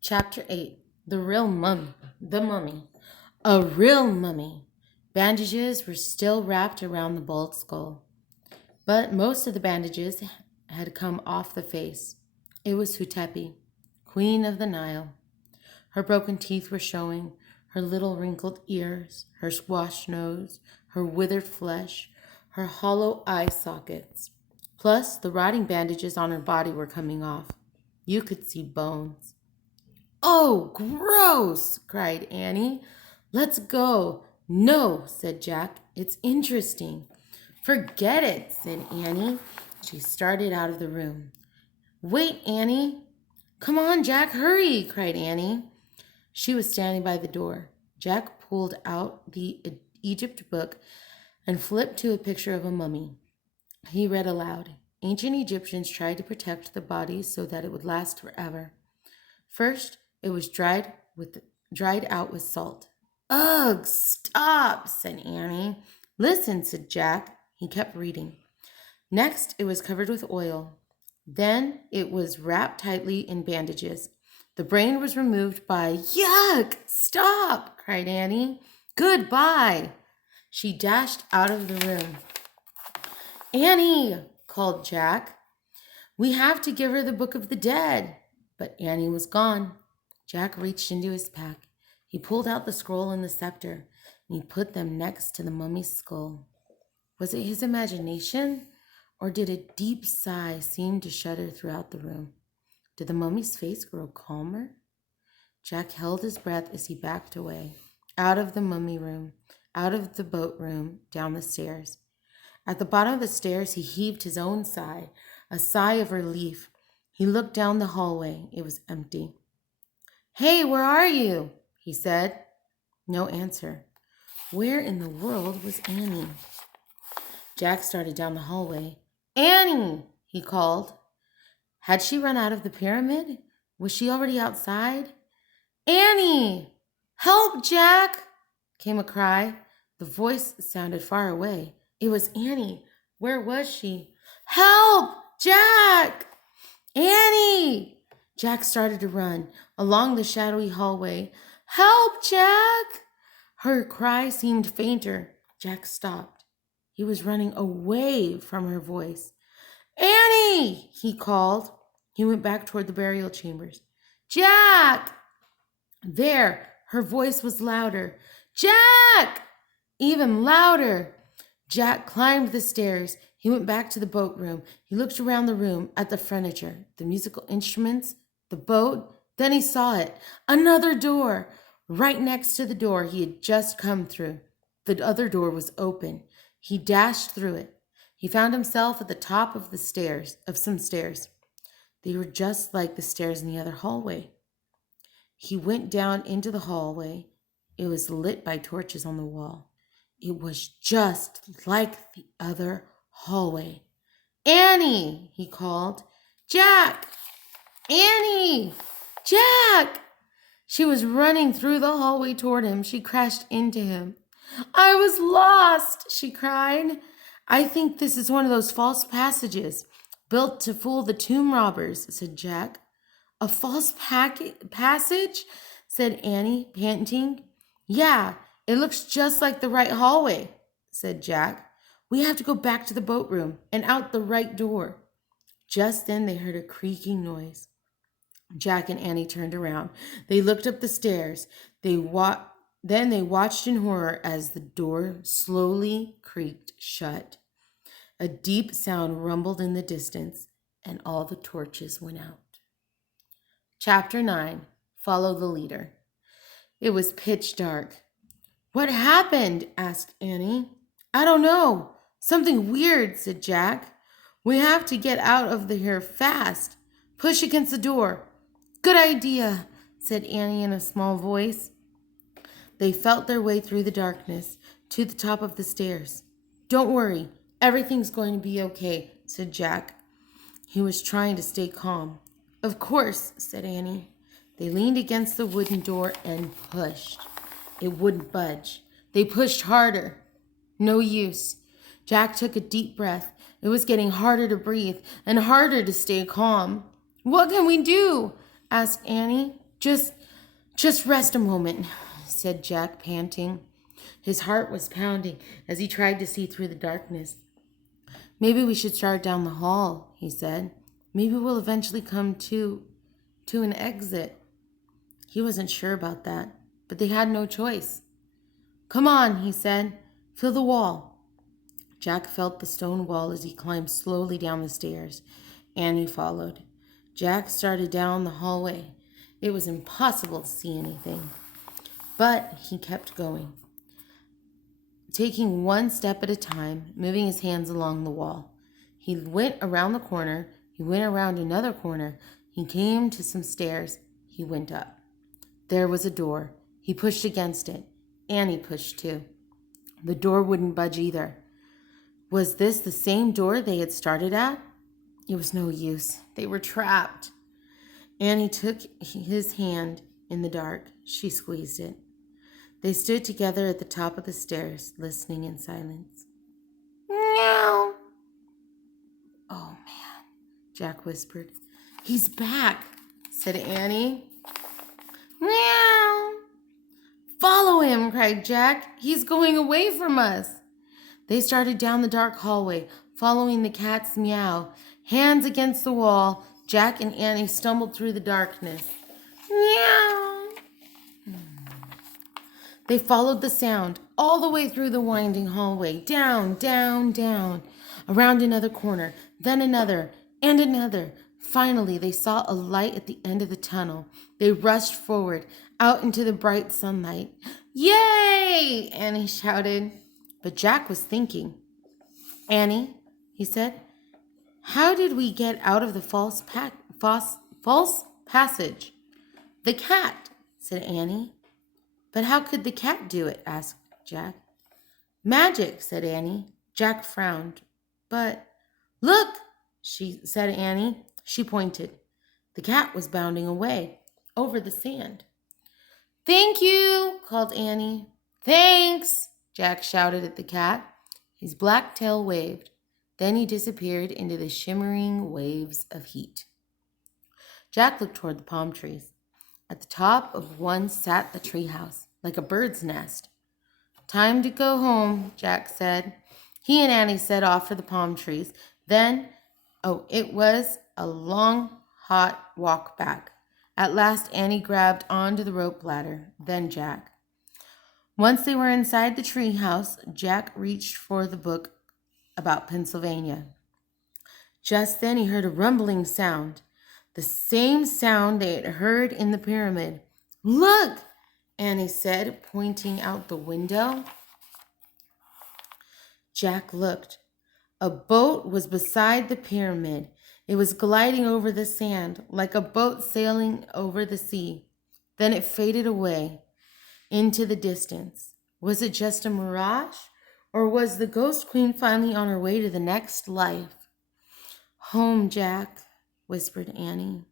Chapter 8. The Mummy. A real mummy. Bandages were still wrapped around the bald skull, but most of the bandages had come off the face. It was Hutepi, Queen of the Nile. Her broken teeth were showing, her little wrinkled ears, her squashed nose, her withered flesh, her hollow eye sockets. Plus, the rotting bandages on her body were coming off. You could see bones. Oh, gross, cried Annie. Let's go. No, said Jack. It's interesting. Forget it, said Annie. She started out of the room. Wait, Annie. Come on, Jack, hurry, cried Annie. She was standing by the door. Jack pulled out the Egypt book and flipped to a picture of a mummy. He read aloud. Ancient Egyptians tried to protect the body so that it would last forever. First, it was dried out with salt. Ugh, stop, said Annie. Listen, said Jack. He kept reading. Next, it was covered with oil. Then it was wrapped tightly in bandages. The brain was removed by Yuck! Stop, cried Annie. Goodbye. She dashed out of the room. Annie, called Jack. We have to give her the Book of the Dead. But Annie was gone. Jack reached into his pack. He pulled out the scroll and the scepter, and he put them next to the mummy's skull. Was it his imagination, or did a deep sigh seem to shudder throughout the room? Did the mummy's face grow calmer? Jack held his breath as he backed away, out of the mummy room, out of the boat room, down the stairs. At the bottom of the stairs, he heaved his own sigh, a sigh of relief. He looked down the hallway. It was empty. Hey, where are you? He said. No answer. Where in the world was Annie? Jack started down the hallway. Annie, he called. Had she run out of the pyramid? Was she already outside? Annie! Help, Jack! Came a cry. The voice sounded far away. It was Annie. Where was she? Help! Jack! Annie! Jack started to run along the shadowy hallway. Help, Jack! Her cry seemed fainter. Jack stopped. He was running away from her voice. Annie! He called. He went back toward the burial chambers. Jack! There, her voice was louder. Jack! Even louder. Jack climbed the stairs. He went back to the boat room. He looked around the room at the furniture, the musical instruments, the boat. Then he saw it. Another door. Right next to the door he had just come through. The other door was open. He dashed through it. He found himself at the top of some stairs. They were just like the stairs in the other hallway. He went down into the hallway. It was lit by torches on the wall. It was just like the other hallway. Annie, he called. Jack! Annie! Jack! She was running through the hallway toward him. She crashed into him. I was lost, she cried. I think this is one of those false passages built to fool the tomb robbers, said Jack. A false passage? Said Annie, panting. Yeah, it looks just like the right hallway, said Jack. We have to go back to the boat room and out the right door. Just then they heard a creaking noise. Jack and Annie turned around. They looked up the stairs. Then they watched in horror as the door slowly creaked shut. A deep sound rumbled in the distance, and all the torches went out. Chapter 9. Follow the Leader. It was pitch dark. What happened? Asked Annie. I don't know. Something weird, said Jack. We have to get out of here fast. Push against the door. Good idea, said Annie in a small voice. They felt their way through the darkness to the top of the stairs. Don't worry, everything's going to be okay, said Jack. He was trying to stay calm. Of course, said Annie. They leaned against the wooden door and pushed. It wouldn't budge. They pushed harder. No use. Jack took a deep breath. It was getting harder to breathe and harder to stay calm. What can we do? Asked Annie. Just just rest a moment, said Jack, panting. His heart was pounding as he tried to see through the darkness. Maybe we should start down the hall, he said. Maybe we'll eventually come to an exit. He wasn't sure about that, but they had no choice. Come on, he said. Feel the wall. Jack felt the stone wall as he climbed slowly down the stairs. Annie followed. Jack started down the hallway. It was impossible to see anything, but he kept going, taking one step at a time, moving his hands along the wall. He went around the corner. He went around another corner. He came to some stairs. He went up. There was a door. He pushed against it. Annie pushed too. The door wouldn't budge either. Was this the same door they had started at? It was no use. They were trapped. Annie took his hand in the dark. She squeezed it. They stood together at the top of the stairs, listening in silence. Meow. Oh, man, Jack whispered. He's back, said Annie. Meow. Follow him, cried Jack. He's going away from us. They started down the dark hallway, following the cat's meow. Hands against the wall, Jack and Annie stumbled through the darkness. Meow. They followed the sound all the way through the winding hallway, down, down, down, around another corner, then another, and another. Finally, they saw a light at the end of the tunnel. They rushed forward, out into the bright sunlight. Yay! Annie shouted. But Jack was thinking. Annie, he said, how did we get out of the false passage? The cat, said Annie. But how could the cat do it? Asked Jack. Magic, said Annie. Jack frowned. But look, said Annie. She pointed. The cat was bounding away over the sand. Thank you, called Annie. Thanks, Jack shouted at the cat. His black tail waved. Then he disappeared into the shimmering waves of heat. Jack looked toward the palm trees. At the top of one sat the treehouse, like a bird's nest. Time to go home, Jack said. He and Annie set off for the palm trees. Then, it was a long, hot walk back. At last, Annie grabbed onto the rope ladder, then Jack. Once they were inside the treehouse, Jack reached for the book about Pennsylvania. Just then he heard a rumbling sound, the same sound they had heard in the pyramid. Look, Annie said, pointing out the window. Jack looked. A boat was beside the pyramid. It was gliding over the sand like a boat sailing over the sea. Then it faded away into the distance. Was it just a mirage? Or was the ghost queen finally on her way to the next life? Home, Jack, whispered Annie.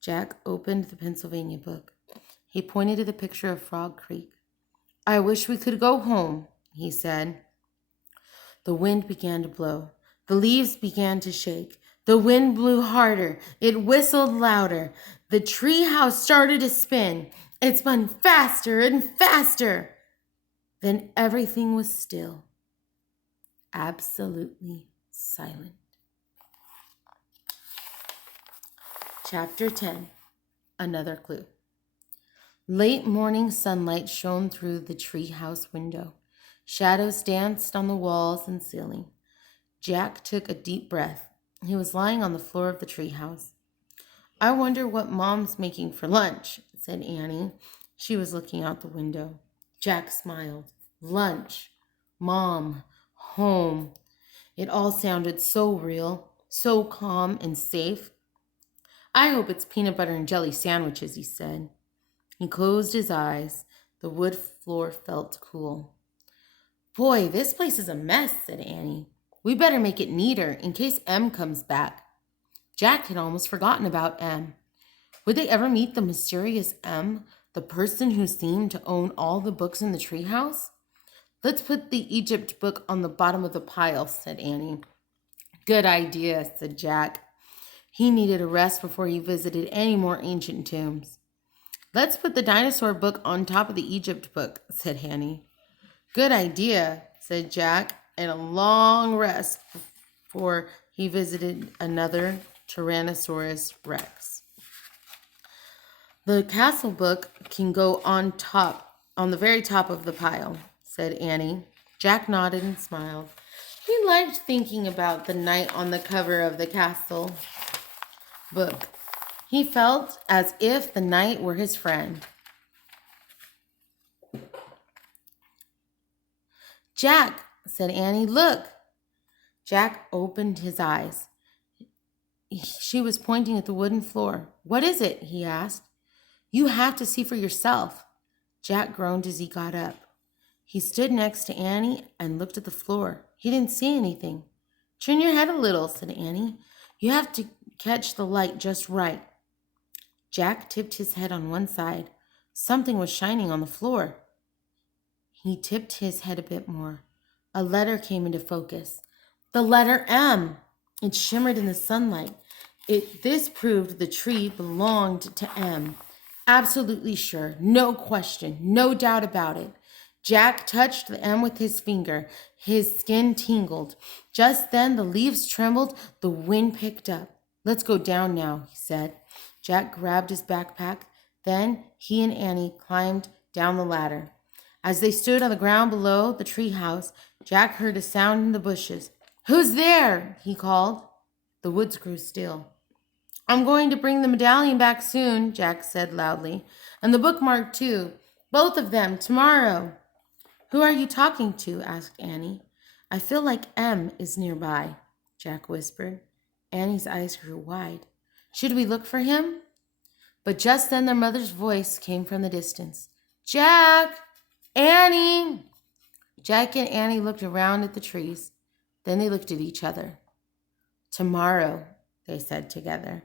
Jack opened the Pennsylvania book. He pointed to the picture of Frog Creek. I wish we could go home, he said. The wind began to blow. The leaves began to shake. The wind blew harder. It whistled louder. The treehouse started to spin. It spun faster and faster. Then everything was still. Absolutely silent. Chapter 10. Another clue. Late morning sunlight shone through the treehouse window. Shadows danced on the walls and ceiling. Jack took a deep breath. He was lying on the floor of the treehouse. I wonder what Mom's making for lunch, said Annie. She was looking out the window. Jack smiled. Lunch, Mom, home. It all sounded so real, so calm and safe. I hope it's peanut butter and jelly sandwiches, he said. He closed his eyes. The wood floor felt cool. Boy, this place is a mess, said Annie. We better make it neater in case Em comes back. Jack had almost forgotten about Em. Would they ever meet the mysterious Em, the person who seemed to own all the books in the treehouse? Let's put the Egypt book on the bottom of the pile, said Annie. Good idea, said Jack. He needed a rest before he visited any more ancient tombs. Let's put the dinosaur book on top of the Egypt book, said Annie. Good idea, said Jack, and a long rest before he visited another Tyrannosaurus Rex. The castle book can go on the very top of the pile, said Annie. Jack nodded and smiled. He liked thinking about the knight on the cover of the castle book. He felt as if the knight were his friend. Jack, said Annie, look. Jack opened his eyes. She was pointing at the wooden floor. What is it? He asked. You have to see for yourself. Jack groaned as he got up. He stood next to Annie and looked at the floor. He didn't see anything. Turn your head a little, said Annie. You have to catch the light just right. Jack tipped his head on one side. Something was shining on the floor. He tipped his head a bit more. A letter came into focus. The letter M. It shimmered in the sunlight. This proved the tree belonged to M. Absolutely sure. No question. No doubt about it. Jack touched the M with his finger. His skin tingled. Just then the leaves trembled. The wind picked up. Let's go down now, he said. Jack grabbed his backpack. Then he and Annie climbed down the ladder. As they stood on the ground below the tree house, Jack heard a sound in the bushes. Who's there? He called. The woods grew still. I'm going to bring the medallion back soon, Jack said loudly. And the bookmark too. Both of them, tomorrow. Who are you talking to? Asked Annie. I feel like M is nearby, Jack whispered. Annie's eyes grew wide. Should we look for him? But just then their mother's voice came from the distance. Jack! Annie! Jack and Annie looked around at the trees. Then they looked at each other. Tomorrow, they said together.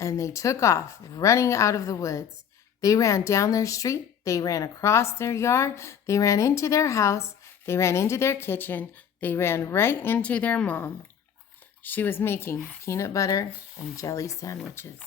And they took off, running out of the woods. They ran down their street. They ran across their yard. They ran into their house. They ran into their kitchen. They ran right into their mom. She was making peanut butter and jelly sandwiches.